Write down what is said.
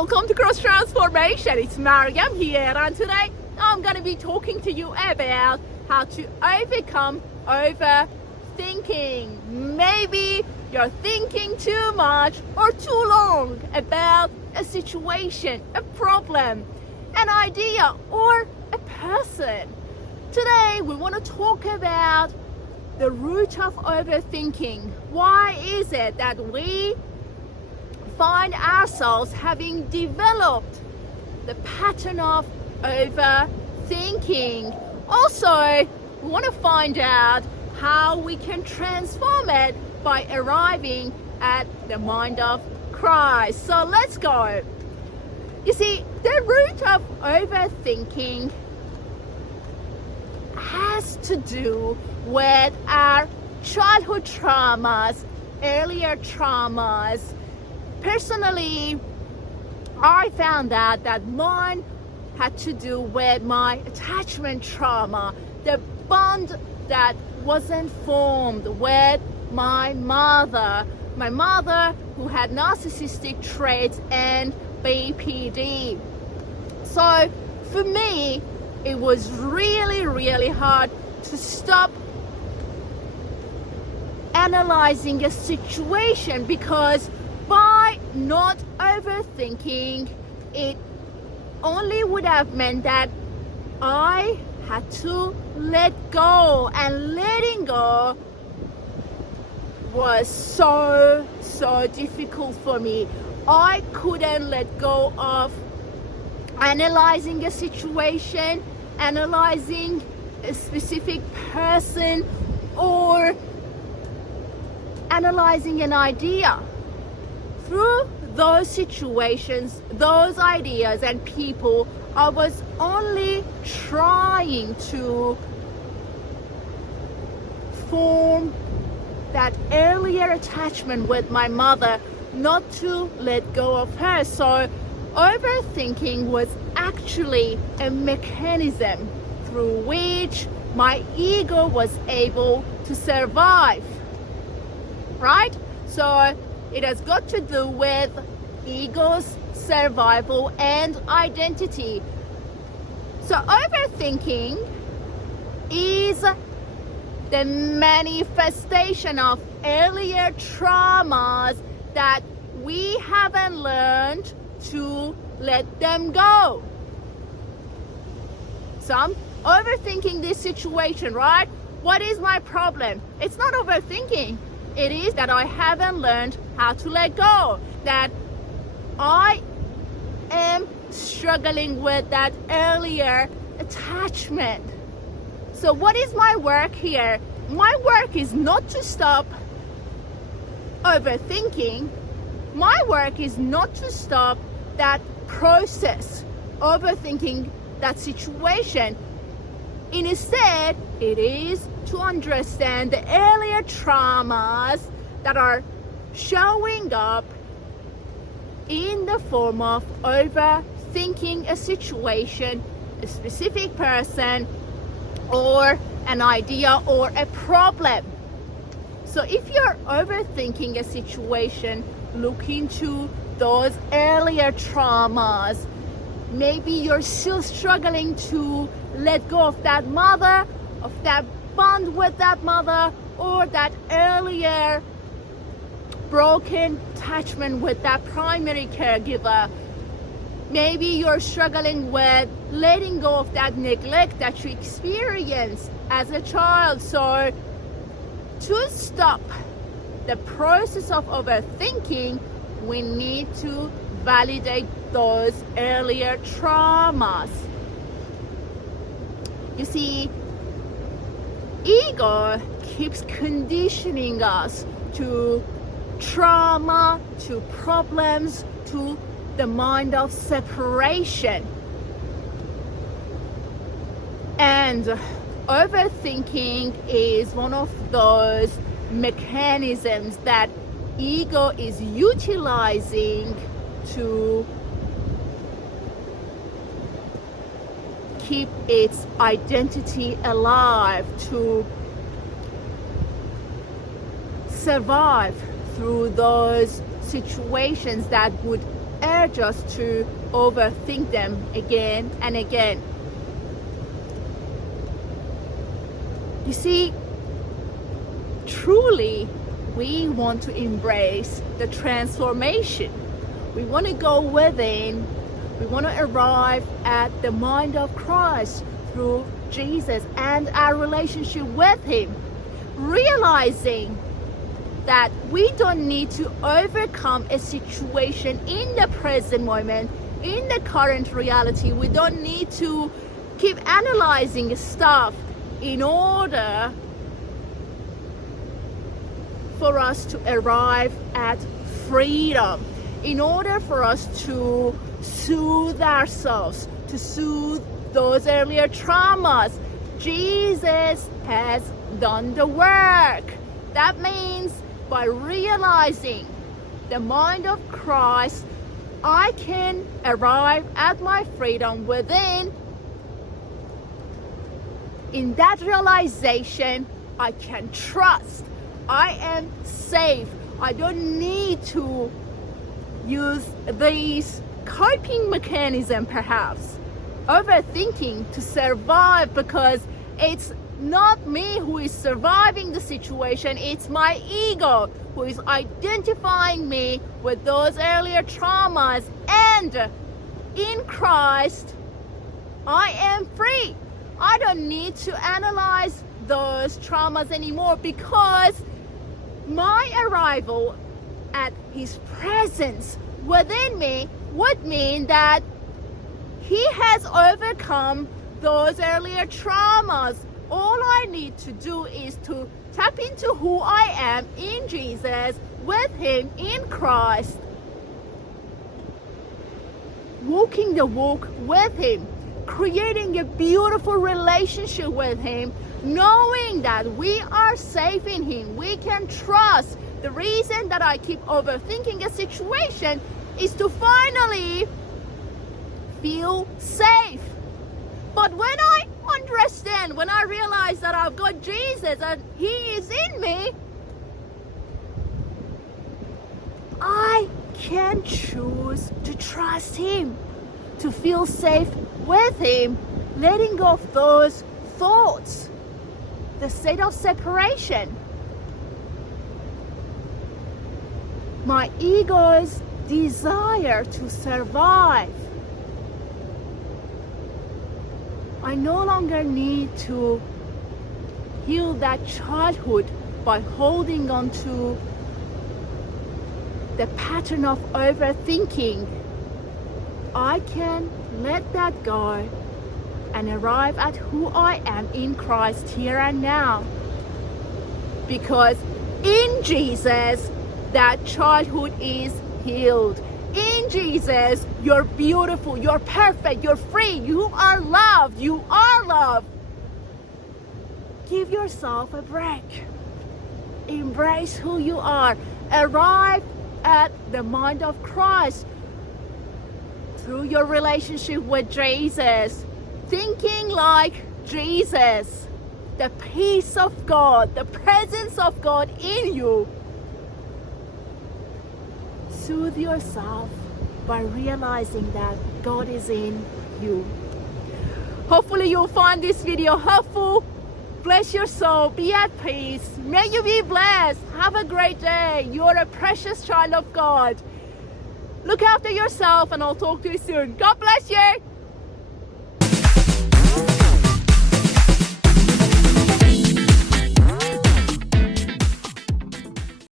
Welcome to Cross Transformation. It's Mariam here, and today I'm going to be talking to you about how to overcome overthinking. Maybe you're thinking too much or too long about a situation, a problem, an idea, or a person. Today we want to talk about the root of overthinking. Why is it that we find ourselves having developed the pattern of overthinking? Also, we want to find out how we can transform it by arriving at the mind of Christ. So let's go. You see, the root of overthinking has to do with our childhood traumas, earlier traumas. Personally, I found that mine had to do with my attachment trauma, the bond that wasn't formed with my mother who had narcissistic traits and BPD. So for me, it was really hard to stop analyzing a situation, because by not overthinking, it only would have meant that I had to let go, and letting go was so difficult for me. I couldn't let go of analyzing a situation, analyzing a specific person, or analyzing an idea. Through those situations, those ideas and people, I was only trying to form that earlier attachment with my mother, not to let go of her. So overthinking was actually a mechanism through which my ego was able to survive, right? So it has got to do with ego's survival and identity. So overthinking is the manifestation of earlier traumas that we haven't learned to let them go. So I'm overthinking this situation, right? What is my problem? It's not overthinking. It is that I haven't learned how to let go, that I am struggling with that earlier attachment. So what is my work here? My work is not to stop overthinking. My work is not to stop that process, overthinking that situation. Instead, it is to understand the earlier traumas that are showing up in the form of overthinking a situation, a specific person, or an idea or a problem. So if you're overthinking a situation, look into those earlier traumas. Maybe you're still struggling to let go of that mother, of that bond with that mother, or that earlier broken attachment with that primary caregiver. Maybe you're struggling with letting go of that neglect that you experienced as a child. So to stop the process of overthinking, we need to validate those earlier traumas. You see, ego keeps conditioning us to trauma, to problems, to the mind of separation. And overthinking is one of those mechanisms that ego is utilizing to keep its identity alive, to survive through those situations that would urge us to overthink them again and again. You see, truly, we want to embrace the transformation. We want to go within. We want to arrive at the mind of Christ through Jesus and our relationship with Him, realizing that we don't need to overcome a situation in the present moment, in the current reality. We don't need to keep analyzing stuff in order for us to arrive at freedom, in order for us to soothe ourselves, to soothe those earlier traumas. Jesus has done the work. That means by realizing the mind of Christ, I can arrive at my freedom within. In that realization, I can trust I am safe. I don't need to use these coping mechanism, perhaps overthinking, to survive, because it's not me who is surviving the situation, it's my ego who is identifying me with those earlier traumas. And in Christ, I am free. I don't need to analyze those traumas anymore, because my arrival at His presence within me would mean that He has overcome those earlier traumas. All I need to do is to tap into who I am in Jesus, with Him in Christ, walking the walk with Him, creating a beautiful relationship with Him, knowing that we are safe in Him. We can trust. The reason that I keep overthinking a situation is to finally feel safe. But when I understand, when I realize that I've got Jesus and He is in me, I can choose to trust Him, to feel safe with Him, letting go of those thoughts, the state of separation, my ego's desire to survive. I no longer need to heal that childhood by holding on to the pattern of overthinking. I can let that go and arrive at who I am in Christ here and now. Because in Jesus, that childhood is healed. In Jesus, you're beautiful, you're perfect, you're free, you are loved, you are loved. Give yourself a break. Embrace who you are. Arrive at the mind of Christ through your relationship with Jesus. Thinking like Jesus. The peace of God, the presence of God in you. Soothe yourself by realizing that God is in you. Hopefully you'll find this video helpful. Bless your soul. Be at peace. May you be blessed. Have a great day. You're a precious child of God. Look after yourself, and I'll talk to you soon. God bless you.